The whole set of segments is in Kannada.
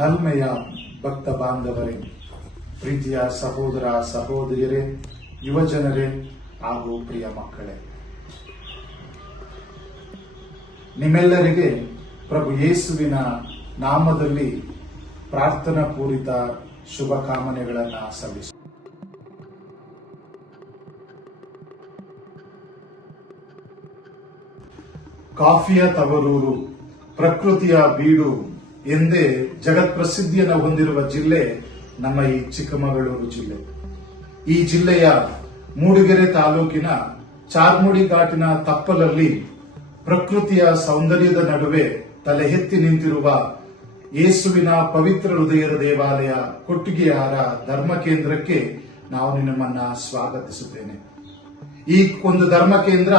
ನಲ್ಮೆಯ ಭಕ್ತ ಬಾಂಧವರೇ, ಪ್ರೀತಿಯ ಸಹೋದರ ಸಹೋದರಿಯರೇ, ಯುವಜನರೇ ಹಾಗೂ ಪ್ರಿಯ ಮಕ್ಕಳೇ, ನಿಮ್ಮೆಲ್ಲರಿಗೆ ಪ್ರಭು ಯೇಸುವಿನ ನಾಮದಲ್ಲಿ ಪ್ರಾರ್ಥನಾ ಪೂರಿತ ಶುಭಕಾಮನೆಗಳನ್ನು ಸಲ್ಲಿಸ. ಕಾಫಿಯ ತವರೂರು, ಪ್ರಕೃತಿಯ ಬೀಡು ಎಂದೇ ಜಗತ್ಪ್ರಸಿದ್ಧಿಯನ್ನು ಹೊಂದಿರುವ ಜಿಲ್ಲೆ ನಮ್ಮ ಈ ಚಿಕ್ಕಮಗಳೂರು ಜಿಲ್ಲೆ. ಈ ಜಿಲ್ಲೆಯ ಮೂಡಿಗೆರೆ ತಾಲೂಕಿನ ಚಾರ್ಮುಡಿ ಘಾಟಿನ ತಪ್ಪಲಲ್ಲಿ ಪ್ರಕೃತಿಯ ಸೌಂದರ್ಯದ ನಡುವೆ ತಲೆ ಎತ್ತಿ ನಿಂತಿರುವ ಯೇಸುವಿನ ಪವಿತ್ರ ಹೃದಯದ ದೇವಾಲಯ ಕೊಟ್ಟಿಗೆಹಾರ ಧರ್ಮ ಕೇಂದ್ರಕ್ಕೆ ನಾವು ನಿಮ್ಮನ್ನ ಸ್ವಾಗತಿಸುತ್ತೇನೆ. ಈ ಒಂದು ಧರ್ಮ ಕೇಂದ್ರ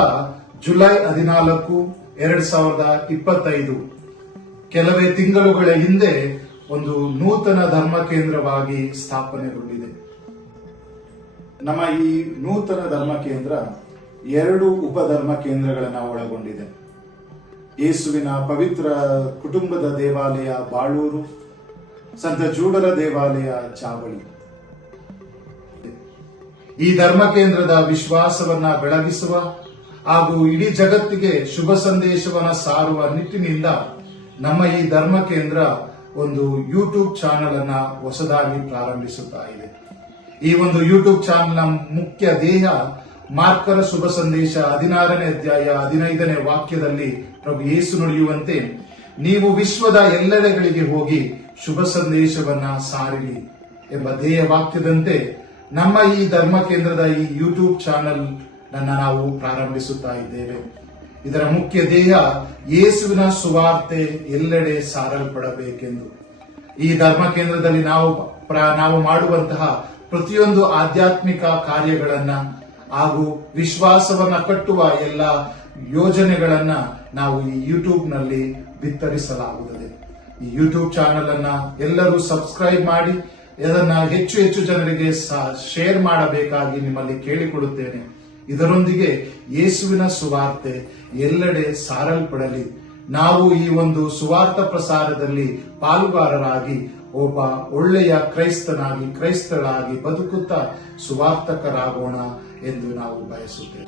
ಜುಲೈ 14, 2025 ಕೆಲವೇ ತಿಂಗಳುಗಳ ಹಿಂದೆ ಒಂದು ನೂತನ ಧರ್ಮ ಕೇಂದ್ರವಾಗಿ ಸ್ಥಾಪನೆಗೊಂಡಿದೆ. ನಮ್ಮ ಈ ನೂತನ ಧರ್ಮ ಕೇಂದ್ರ 2 ಉಪಧರ್ಮ ಕೇಂದ್ರಗಳನ್ನು ಒಳಗೊಂಡಿದೆ. ಯೇಸುವಿನ ಪವಿತ್ರ ಕುಟುಂಬದ ದೇವಾಲಯ ಬಾಳೂರು, ಸಂತ ಜೂಡರ ದೇವಾಲಯ ಚಾವಳಿ. ಈ ಧರ್ಮ ಕೇಂದ್ರದ ವಿಶ್ವಾಸವನ್ನ ಬೆಳಗಿಸುವ ಹಾಗೂ ಇಡೀ ಜಗತ್ತಿಗೆ ಶುಭ ಸಂದೇಶವನ್ನ ಸಾರುವ ನಿಟ್ಟಿನಿಂದ ನಮ್ಮ ಈ ಧರ್ಮ ಕೇಂದ್ರ ಒಂದು ಯೂಟ್ಯೂಬ್ ಚಾನೆಲ್ ಅನ್ನ ಹೊಸದಾಗಿ ಪ್ರಾರಂಭಿಸುತ್ತಾ ಇದೆ. ಈ ಒಂದು ಯೂಟ್ಯೂಬ್ ಚಾನೆಲ್ ನ ಮುಖ್ಯ ಧ್ಯೇಯ ಮಾರ್ಕರ ಶುಭ ಸಂದೇಶ 16ನೇ ಅಧ್ಯಾಯ 15ನೇ ವಾಕ್ಯದಲ್ಲಿ ಪ್ರಭು ಯೇಸು ನುಡಿಯುವಂತೆ, ನೀವು ವಿಶ್ವದ ಎಲ್ಲೆಡೆಗಳಿಗೆ ಹೋಗಿ ಶುಭ ಸಂದೇಶವನ್ನ ಸಾರಿರಿ ಎಂಬ ಧ್ಯೇಯ ವಾಕ್ಯದಂತೆ ನಮ್ಮ ಈ ಧರ್ಮ ಕೇಂದ್ರದ ಈ ಯೂಟ್ಯೂಬ್ ಚಾನೆಲ್ ನಾವು ಪ್ರಾರಂಭಿಸುತ್ತಾ ಇದ್ದೇವೆ. ಇದರ ಮುಖ್ಯ ಧ್ಯೇಯ ಯೇಸುವಿನ ಸುವಾರ್ತೆ ಎಲ್ಲೆಡೆ ಸಾರಲ್ಪಡಬೇಕೆಂದು. ಈ ಧರ್ಮ ಕೇಂದ್ರದಲ್ಲಿ ನಾವು ಮಾಡುವಂತಹ ಪ್ರತಿಯೊಂದು ಆಧ್ಯಾತ್ಮಿಕ ಕಾರ್ಯಗಳನ್ನ ಹಾಗೂ ವಿಶ್ವಾಸವನ್ನ ಕಟ್ಟುವ ಎಲ್ಲ ಯೋಜನೆಗಳನ್ನ ನಾವು ಈ ಯೂಟ್ಯೂಬ್ ನಲ್ಲಿ ಬಿತ್ತರಿಸಲಾಗುತ್ತದೆ. ಈ ಯೂಟ್ಯೂಬ್ ಚಾನೆಲ್ ಅನ್ನ ಎಲ್ಲರೂ ಸಬ್ಸ್ಕ್ರೈಬ್ ಮಾಡಿ ಅದನ್ನ ಹೆಚ್ಚು ಹೆಚ್ಚು ಜನರಿಗೆ ಶೇರ್ ಮಾಡಬೇಕಾಗಿ ನಿಮ್ಮಲ್ಲಿ ಕೇಳಿಕೊಳ್ಳುತ್ತೇನೆ. ಇದರೊಂದಿಗೆ ಯೇಸುವಿನ ಸುವಾರ್ತೆ ಎಲ್ಲೆಡೆ ಸಾರಲ್ಪಡಲಿ. ನಾವು ಈ ಒಂದು ಸುವಾರ್ಥ ಪ್ರಸಾರದಲ್ಲಿ ಪಾಲುಗಾರರಾಗಿ ಒಬ್ಬ ಒಳ್ಳೆಯ ಕ್ರೈಸ್ತಳಾಗಿ ಬದುಕುತ್ತಾ ಸುವಾರ್ತಕರಾಗೋಣ ಎಂದು ನಾವು ಬಯಸುತ್ತೇವೆ.